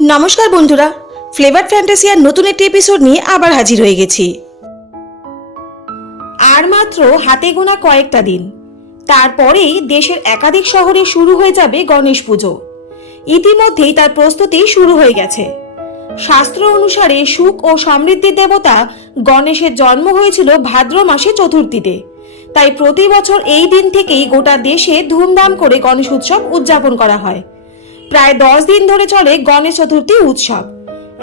নমস্কার বন্ধুরা, ফ্লেভার্ড ফ্যান্টাসিয়ার নতুন একটি এপিসোড নিয়ে আবার হাজির হয়ে গেছি। আর মাত্র হাতে গোনা কয়েকটা দিন, তারপরেই দেশের একাধিক শহরে শুরু হয়ে যাবে গণেশ পুজো। ইতিমধ্যেই তার প্রস্তুতি শুরু হয়ে গেছে। শাস্ত্র অনুসারে সুখ ও সমৃদ্ধির দেবতা গণেশের জন্ম হয়েছিল ভাদ্র মাসে চতুর্থীতে। তাই প্রতি বছর এই দিন থেকেই গোটা দেশে ধুমধাম করে গণেশ উৎসব উদযাপন করা হয়। প্রায় 10 দিন ধরে চলে গণেশ চতুর্থী উৎসব।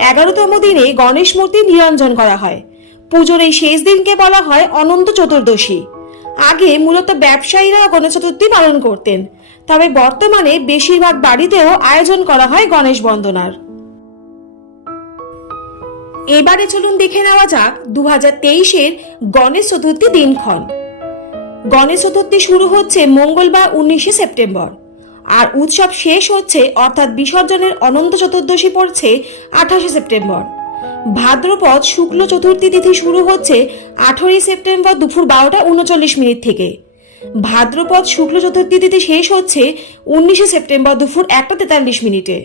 11তম দিনে গণেশ মূর্তি নিরঞ্জন করা হয়। পুজোর এই শেষ দিনকে বলা হয় অনন্ত চতুর্দশী। আগে মূলত ব্যবসায়ীরা গণেশ চতুর্থী পালন করতেন, তবে বর্তমানে বেশিরভাগ বাড়িতেও আয়োজন করা হয় গণেশ বন্দনার। এবারে চলুন দেখে নেওয়া যাক 2023-এর গণেশ চতুর্থী দিনক্ষণ। গণেশ চতুর্থী শুরু হচ্ছে মঙ্গলবার 19শে সেপ্টেম্বর, আর উৎসব শেষ হচ্ছে অর্থাৎ বিসর্জনের অনন্ত চতুর্দশী পড়ছে 28শে সেপ্টেম্বর। ভাদ্রপদ শুক্ল চতুর্থী তিথি শুরু হচ্ছে 18ই সেপ্টেম্বর দুপুর 12:39 থেকে। ভাদ্রপদ শুক্ল চতুর্থী তিথি শেষ হচ্ছে 19শে সেপ্টেম্বর দুপুর 1:43।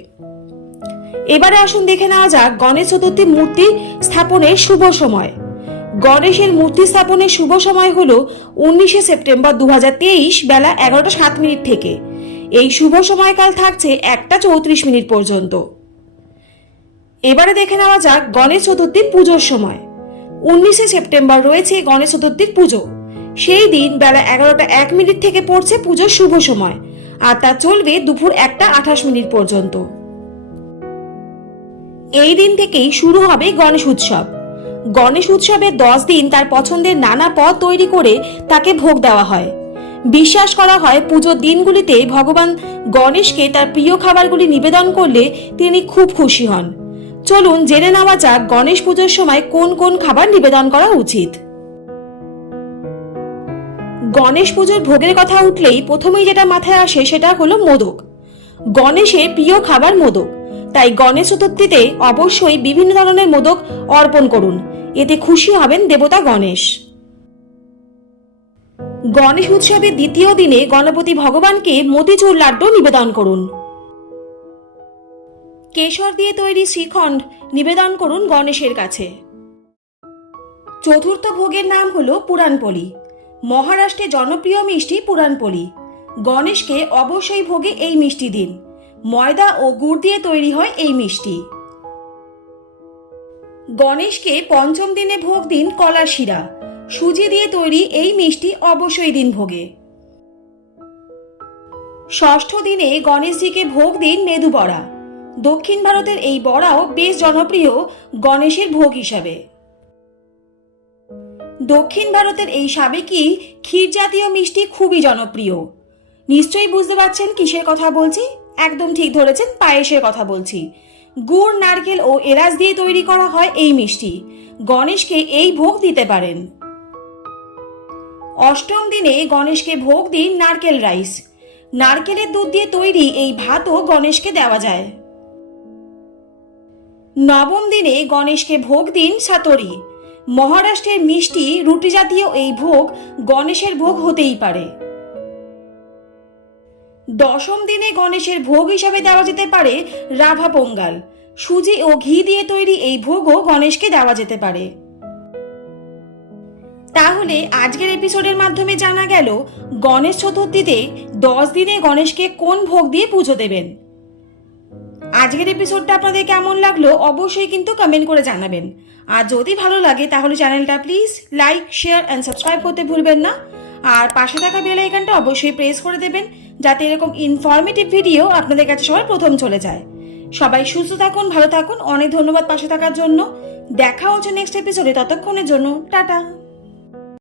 এবারে আসুন দেখে নেওয়া যাক গণেশ চতুর্থী মূর্তি স্থাপনের শুভ সময়। গণেশের মূর্তি স্থাপনের শুভ সময় হলো 19শে সেপ্টেম্বর 2023 বেলা 11:07 থেকে। এই শুভ সময়কাল থাকছে 1:34 পর্যন্ত। এবারে দেখে নেওয়া যাক গণেশ চতুর্থীর পুজোর সময়। 19শে সেপ্টেম্বর রয়েছে গণেশ চতুর্থীর পুজো। সেই দিন বেলা 11:01 থেকে পড়ছে পুজোর শুভ সময়, আর তা চলবে দুপুর 1:28 পর্যন্ত। এই দিন থেকেই শুরু হবে গণেশ উৎসব। গণেশ উৎসবের 10 দিন তার পছন্দের নানা পদ তৈরি করে তাকে ভোগ দেওয়া হয়। বিশ্বাস করা হয় পুজোর দিনগুলিতে ভগবান গণেশকে তার প্রিয় খাবারগুলি নিবেদন করলে তিনি খুব খুশি হন। চলুন জেনে নেওয়া যাক গণেশ পুজোর সময় কোন কোন খাবার নিবেদন করা উচিত। গণেশ পুজোর ভোগের কথা উঠলেই প্রথমেই যেটা মাথায় আসে সেটা হলো মোদক। গণেশের প্রিয় খাবার মোদক, তাই গণেশ চতুর্থীতে অবশ্যই বিভিন্ন ধরনের মোদক অর্পণ করুন, এতে খুশি হবেন দেবতা গণেশ। গণেশ উৎসবের দ্বিতীয় দিনে গণপতি ভগবানকে মতিচুর লাড্ডু নিবেদন করুন। কেশর দিয়ে তৈরি শ্রীখণ্ড নিবেদন করুন গণেশের কাছে। চতুর্থ ভোগের নাম হলো পুরাণপলি। মহারাষ্ট্রে জনপ্রিয় মিষ্টি পুরাণপলি। গণেশকে অবশ্যই ভোগে এই মিষ্টি দিন। ময়দা ও গুড় দিয়ে তৈরি হয় এই মিষ্টি। গণেশকে পঞ্চম দিনে ভোগ দিন কলার শিরা। সুজি দিয়ে তৈরি এই মিষ্টি অবশ্যই দিন ভোগে। ষষ্ঠ দিনে গণেশজিকে ভোগ দিন মেদু বড়া। দক্ষিণ ভারতের এই বড়াও বেশ জনপ্রিয় গণেশের ভোগ হিসাবে। দক্ষিণ ভারতের এই সাবেকি ক্ষীর জাতীয় মিষ্টি খুবই জনপ্রিয়। নিশ্চয়ই বুঝতে পারছেন কিসের কথা বলছি। একদম ঠিক ধরেছেন, পায়েসের কথা বলছি। গুড়, নারকেল ও এলাচ দিয়ে তৈরি করা হয় এই মিষ্টি। গণেশকে এই ভোগ দিতে পারেন। অষ্টম দিনে গণেশকে ভোগ দিন নারকেল রাইস। নারকেলের দুধ দিয়ে তৈরি এই ভাতও গণেশকে দেওয়া যায়। নবম দিনে গণেশকে ভোগ দিন সাতরি। মহারাষ্ট্রের মিষ্টি রুটি জাতীয় এই ভোগ গণেশের ভোগ হতেই পারে। দশম দিনে গণেশের ভোগ হিসাবে দেওয়া যেতে পারে রাভা পোঙ্গাল। সুজি ও ঘি দিয়ে তৈরি এই ভোগও গণেশকে দেওয়া যেতে পারে। তাহলে আজকের এপিসোডের মাধ্যমে জানা গেল গণেশ চতুর্থীতে 10 দিনে গণেশকে কোন ভোগ দিয়ে পুজো দেবেন। আজকের এপিসোডটা আপনাদের কেমন লাগলো অবশ্যই কিন্তু কমেন্ট করে জানাবেন। আর যদি ভালো লাগে তাহলে চ্যানেলটা please like, share and subscribe করতে ভুলবেন না। আর পাশে থাকা বেল আইকনটা অবশ্যই প্রেস করে দেবেন, যাতে এরকম ইনফরমেটিভ ভিডিও আপনাদের কাছে সবার প্রথম চলে যায়। সবাই সুস্থ থাকুন, ভালো থাকুন। অনেক ধন্যবাদ পাশে থাকার জন্য। দেখা হচ্ছে নেক্সট এপিসোডে। ততক্ষণের জন্য টাটা।